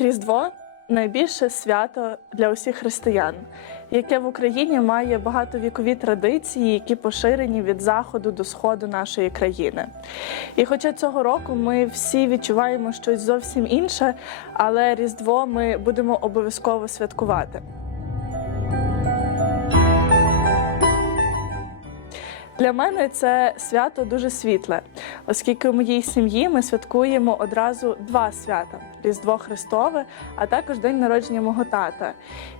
Різдво найбільше свято для усіх християн, яке в Україні має багатовікові традиції, які поширені від заходу до сходу нашої країни. І хоча цього року ми всі відчуваємо щось зовсім інше, але Різдво ми будемо обов'язково святкувати. Для мене це свято дуже світле, оскільки у моїй сім'ї ми святкуємо одразу два свята: Різдво Христове, а також день народження мого тата.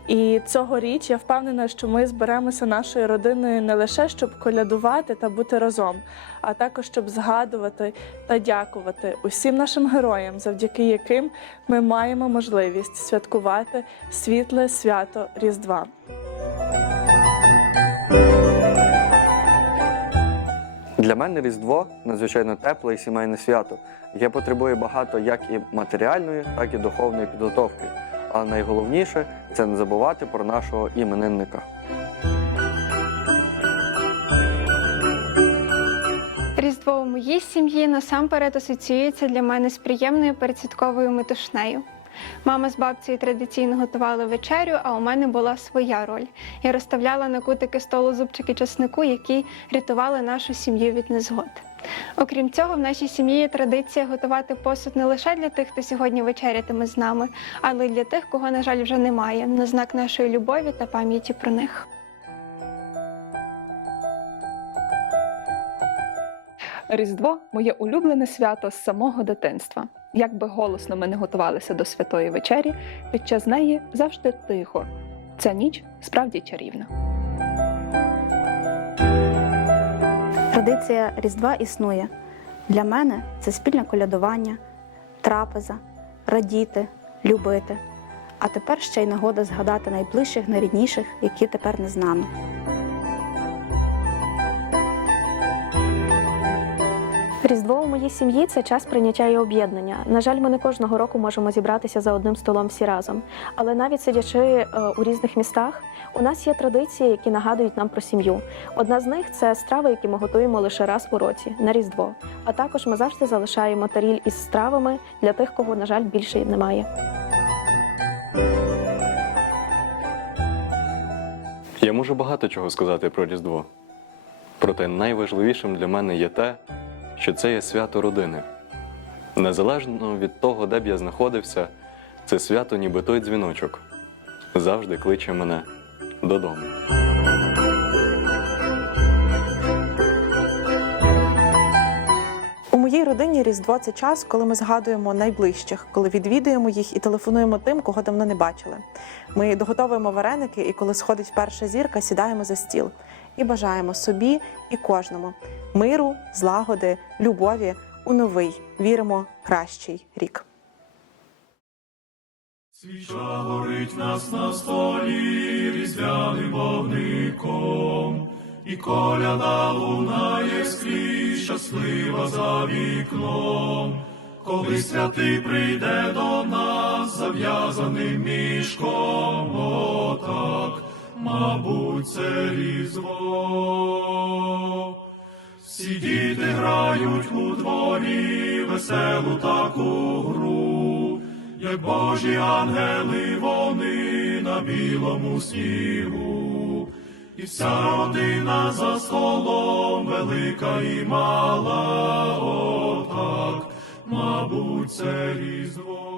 І цьогоріч я впевнена, що ми зберемося нашою родиною не лише щоб колядувати та бути разом, а також щоб згадувати та дякувати усім нашим героям, завдяки яким ми маємо можливість святкувати світле свято Різдва. Для мене Різдво надзвичайно тепле і сімейне свято, яке потребує багато як і матеріальної, так і духовної підготовки. Але найголовніше це не забувати про нашого іменинника. Різдво у моїй сім'ї насамперед асоціюється для мене з приємною передсвятковою метушнею. Мама з бабцею традиційно готували вечерю, а у мене була своя роль. Я розставляла на кутики столу зубчики чеснику, які рятували нашу сім'ю від незгод. Окрім цього, в нашій сім'ї є традиція готувати посуд не лише для тих, хто сьогодні вечерятиме з нами, але й для тих, кого, на жаль, вже немає, на знак нашої любові та пам'яті про них. Різдво моє улюблене свято з самого дитинства. Як би голосно ми не готувалися до святої вечері, під час неї завжди тихо. Ця ніч справді чарівна. Традиція Різдва існує. Для мене це спільне колядування, трапеза, радіти, любити. А тепер ще й нагода згадати найближчих, найрідніших, які тепер не з нами. Різдво у моїй сім'ї це час прийняття і об'єднання. На жаль, ми не кожного року можемо зібратися за одним столом всі разом. Але навіть сидячи е, у різних містах, у нас є традиції, які нагадують нам про сім'ю. Одна з них це страви, які ми готуємо лише раз у році на Різдво. А також ми завжди залишаємо таріль із стравами для тих, кого, на жаль, більше немає. Я можу багато чого сказати про Різдво. Проте найважливішим для мене є те, що це є свято родини. Незалежно від того, де б я знаходився, це свято ніби той дзвіночок завжди кличе мене додому. У моїй родині Різдво це час, коли ми згадуємо найближчих, коли відвідуємо їх і телефонуємо тим, кого давно не бачили. Ми доготовуємо вареники, і коли сходить перша зірка, сідаємо за стіл і бажаємо собі і кожному миру, злагоди, любові у новий, віримо, кращий рік. Свіча горить нас на столі різдвяним вогником, і коляда лунає скрізь щаслива за вікном, коли святий прийде до нас зав'язаним мішком, отак, мабуть, це різдво. Грають у дворі веселу таку гру, як Божі ангели вони на білому снігу, і вся родина за столом велика і мала, отак, мабуть, це різдво.